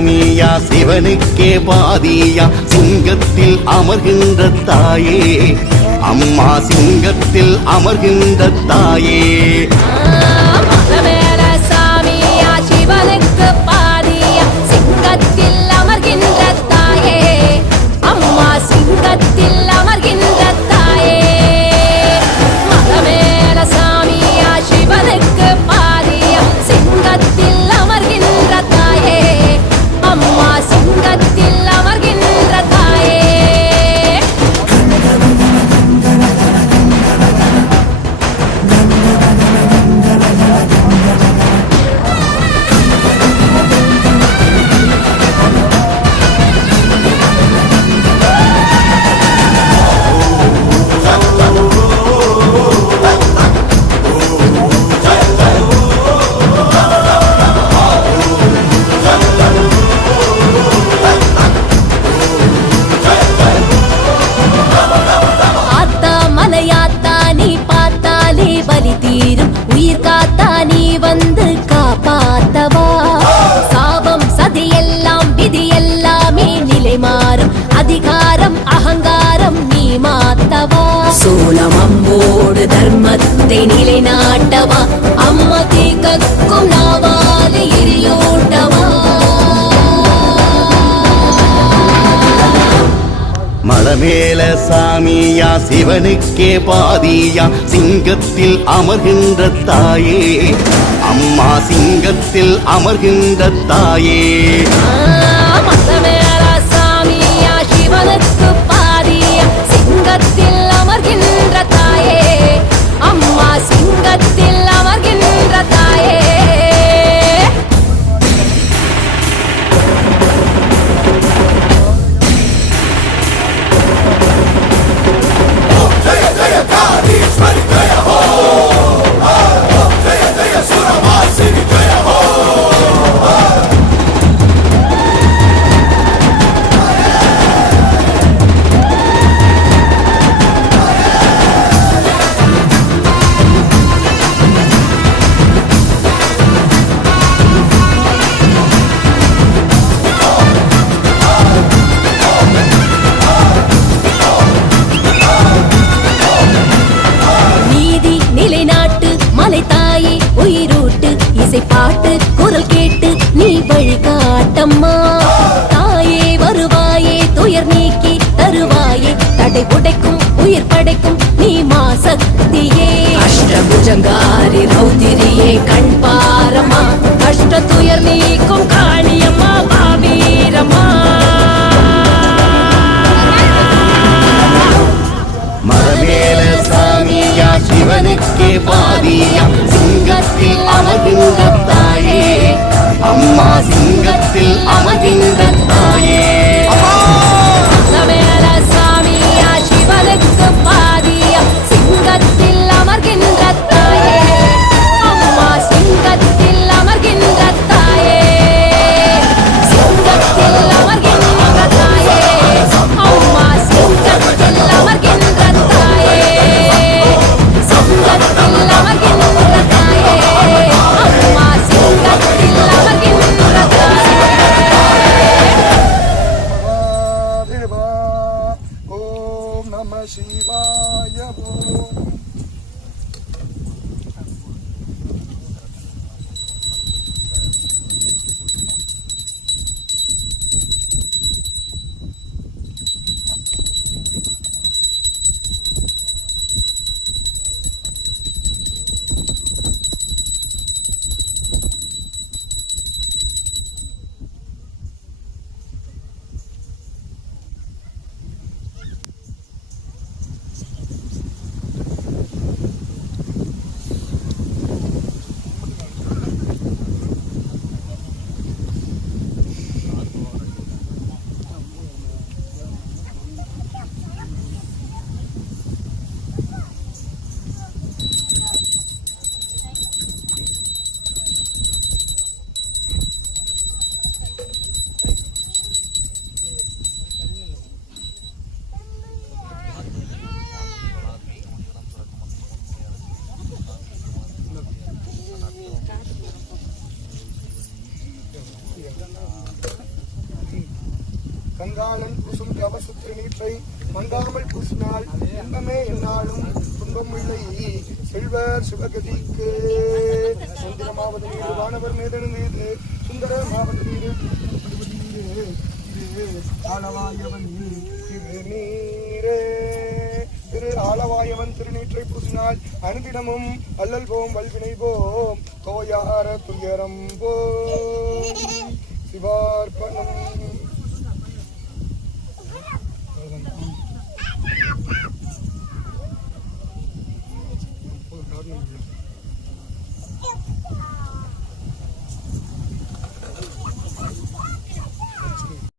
சாமியா சிவனுக்கே பாதியா சிங்கத்தில் அமர்கின்ற தாயே அம்மா சிங்கத்தில் அமர்கின்ற தாயே மகமேல சாமியா சிவனுக்கு பாதியா சிங்கத்தில் அமர்கின்ற தாயே அம்மா சிங்கத்தில் அமர்கின்ற தாயே மகமேல சாமியா சிவனுக்கு பாதியா சிங்கத்தில் அமர்கின்ற தாயே அம்மா சிங்கத்தில் அமர்கின்ற தாயே உயிர் காத்தா நீ வந்து காப்பாத்தவா சாபம் சதி எல்லாம் விதி எல்லாமே நிலை மாறும் அதிகாரம் அகங்காரம் நீ மாத்தவா சோழம் அம்போடு தர்மத்தை நிலைநாட்டவா அம்மதி கக்கும் நாவாலி எரியூட்டவா மலமேல சாமியா சிவனுக்கே பாதியா சிங்கத்தில் அமர்கின்ற தாயே அம்மா சிங்கத்தில் அமர்கின்ற தாயே மலமேல சாமியா சிவனுக்கு பாதியா சிங்கத்தில் அமர்கின்ற தாயே அம்மா சிங்கத்தில் அமர்கின்ற தாயே பாட்டு குரல் கேட்டு நீ வழிகாட்டம்மா தாயே வருவாயே துயர் நீக்கி தருவாயே தடை உடைக்கும் உயிர் படைக்கும் நீ மாசக்தியே அஷ்டபுஜங்காரி ரௌதிரியே கண் பாரம்மா அஷ்ட துயர் நீக்கும் காளியம்மா மாவீரம்மா மலமேல சாமியா சிவனுக்கே பாதியா சிங்கத்தில் அமர்கின்ற தாயே அம்மா சிங்கத்தில் அமர்கின்ற தாயே மலமேல சாமியா சிவனுக்கு பாதியா சிங்கத்தில் அமர்கின்ற தாயே அம்மா சிங்கத்தில் அமர்கின்ற தாயே சிங்கத்தில் அமர்கின்ற தாயே அம்மா சிங்கத்தில் அமர்கின்ற தாயே சிங்கத்தில் அமர்கின்ற தாயே அம்மா சிங்கத்தில் அமர்கின்ற தாயே கங்காளன் பூசும் கவசத்திரு நீற்றை மங்காமல் பூசினால் இன்பமே என்னாலும் துன்பம் இல்லை செல்வர் சிவகதிக்கு. சுந்தரமாவது மீது வானவர் மீதனு மீது சுந்தரமாவது மீது ஆளவாயவன் திருநீரே. திரு ஆளவாயவன் திருநீற்றை பூசினால் அனுதினமும் அல்லல் போம் வல்வினை போம் தோயார துயரம் போம்.